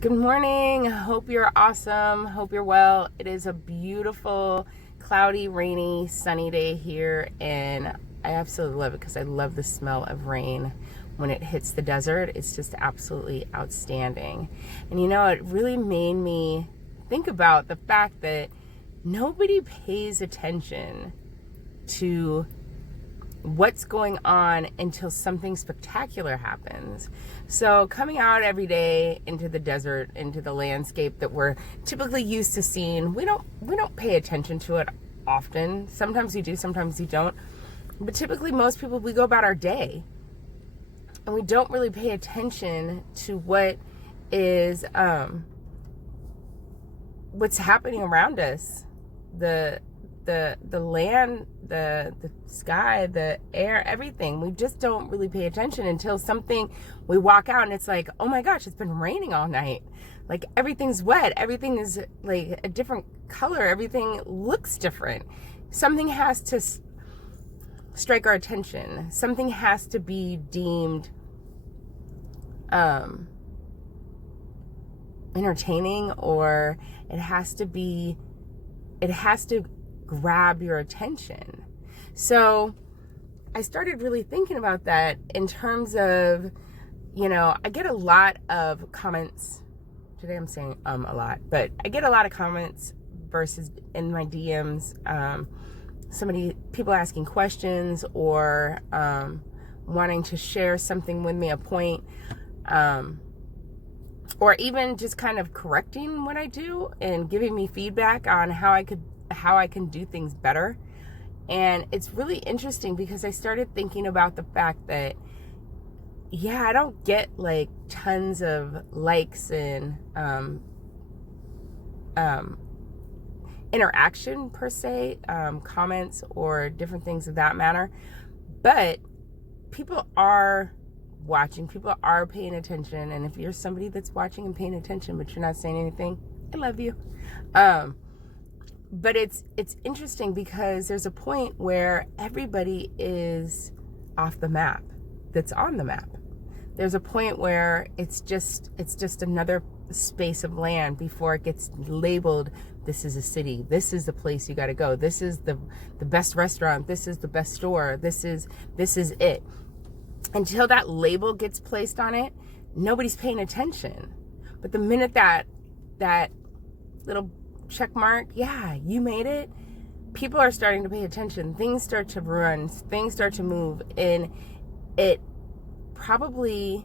Good morning. Hope you're awesome. Hope you're well. It is a beautiful, cloudy, rainy, sunny day here, and I absolutely love it because I love the smell of rain when it hits the desert. It's just absolutely outstanding. And it really made me think about the fact that nobody pays attention to what's going on until something spectacular happens. So coming out every day into the desert, into the landscape that we're typically used to seeing, we don't pay attention to it often. Sometimes we do, sometimes we don't. But typically most people, we go about our day and we don't really pay attention to what is what's happening around us. The land, the sky, the air, everything. We just don't really pay attention until we walk out and it's like, oh my gosh, it's been raining all night. Like everything's wet. Everything is like a different color. Everything looks different. Something has to strike our attention. Something has to be deemed entertaining, or it has to grab your attention. So I started really thinking about that in terms of, I get a lot of comments. Today I'm saying a lot, but I get a lot of comments versus in my DMs, people asking questions or wanting to share something with me, a point, or even just kind of correcting what I do and giving me feedback on how I can do things better. And it's really interesting because I started thinking about the fact that, I don't get like tons of likes and interaction per se, comments or different things of that matter. But people are watching, people are paying attention. And if you're somebody that's watching and paying attention, but you're not saying anything, I love you. But it's interesting because there's a point where everybody is off the map that's on the map. There's a point where it's just another space of land before it gets labeled, this is a city, this is the place you got to go, this is the best restaurant, this is the best store, this is it. Until that label gets placed on it, nobody's paying attention. But the minute that little check mark, you made it, people are starting to pay attention. Things start to run, things start to move, and it probably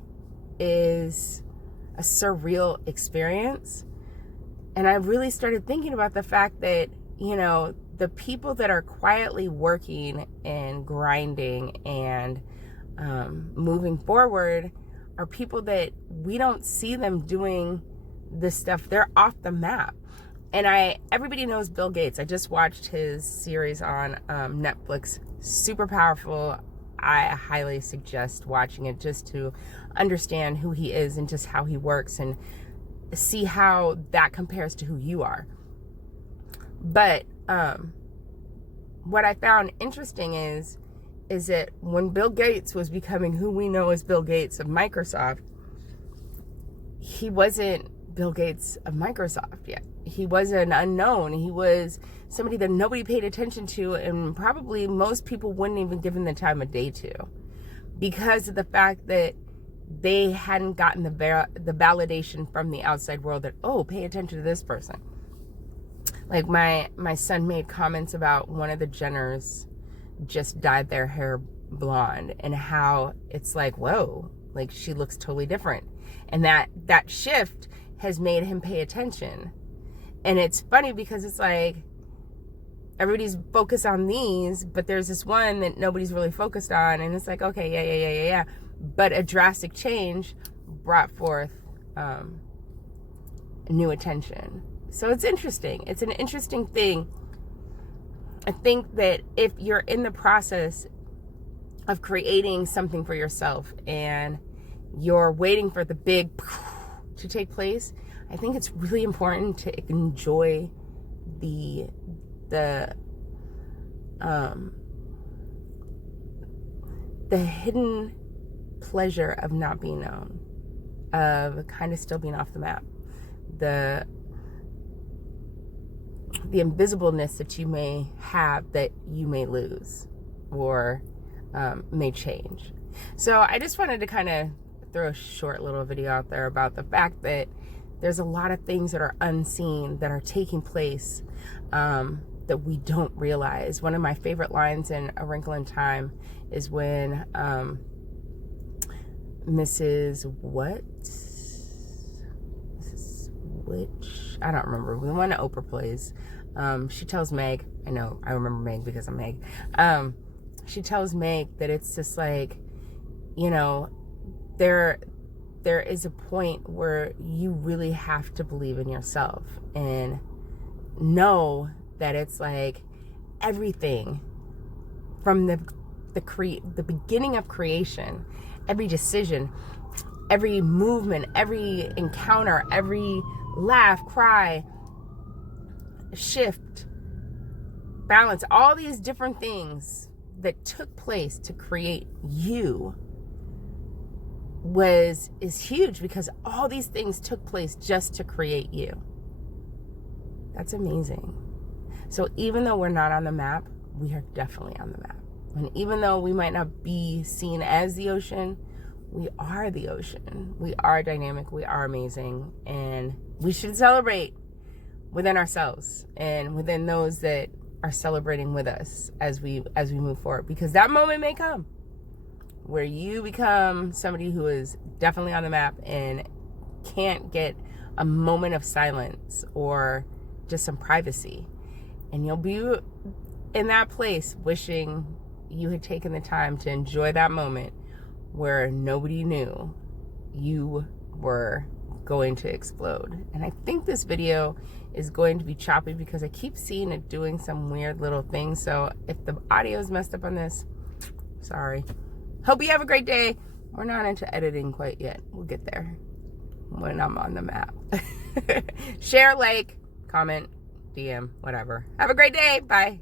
is a surreal experience. And I really started thinking about the fact that, the people that are quietly working and grinding and moving forward are people that we don't see them doing this stuff. They're off the map. And everybody knows Bill Gates. I just watched his series on Netflix. Super powerful. I highly suggest watching it just to understand who he is and just how he works and see how that compares to who you are. But what I found interesting is that when Bill Gates was becoming who we know as Bill Gates of Microsoft, he wasn't Bill Gates of Microsoft yet. He was an unknown. He was somebody that nobody paid attention to, and probably most people wouldn't even give him the time of day to, because of the fact that they hadn't gotten the validation from the outside world that, oh, pay attention to this person. Like my son made comments about one of the Jenners just dyed their hair blonde, and how it's like, whoa, like she looks totally different. And that shift has made him pay attention. And it's funny because it's like everybody's focused on these, but there's this one that nobody's really focused on, and it's like, okay, yeah. But a drastic change brought forth new attention. So it's interesting. It's an interesting thing. I think that if you're in the process of creating something for yourself and you're waiting for the big to take place, I think it's really important to enjoy the hidden pleasure of not being known, of kind of still being off the map. the invisibleness that you may have that you may lose or may change. So I just wanted to kind of throw a short little video out there about the fact that there's a lot of things that are unseen that are taking place that we don't realize. One of my favorite lines in A Wrinkle in Time is when Mrs. Which I don't remember, the one that Oprah plays, she tells Meg, I remember Meg because I'm Meg, she tells Meg that it's just like, there is a point where you really have to believe in yourself and know that it's like everything from the beginning of creation, every decision, every movement, every encounter, every laugh, cry, shift, balance, all these different things that took place to create you is huge, because all these things took place just to create you. That's amazing. So even though we're not on the map, we are definitely on the map. And even though we might not be seen as the ocean, we are the ocean. We are dynamic. We are amazing. And we should celebrate within ourselves and within those that are celebrating with us as we move forward, because that moment may come where you become somebody who is definitely on the map and can't get a moment of silence or just some privacy. And you'll be in that place wishing you had taken the time to enjoy that moment where nobody knew you were going to explode. And I think this video is going to be choppy because I keep seeing it doing some weird little things. So if the audio is messed up on this, sorry. Hope you have a great day. We're not into editing quite yet. We'll get there when I'm on the map. Share, like, comment, DM, whatever. Have a great day. Bye.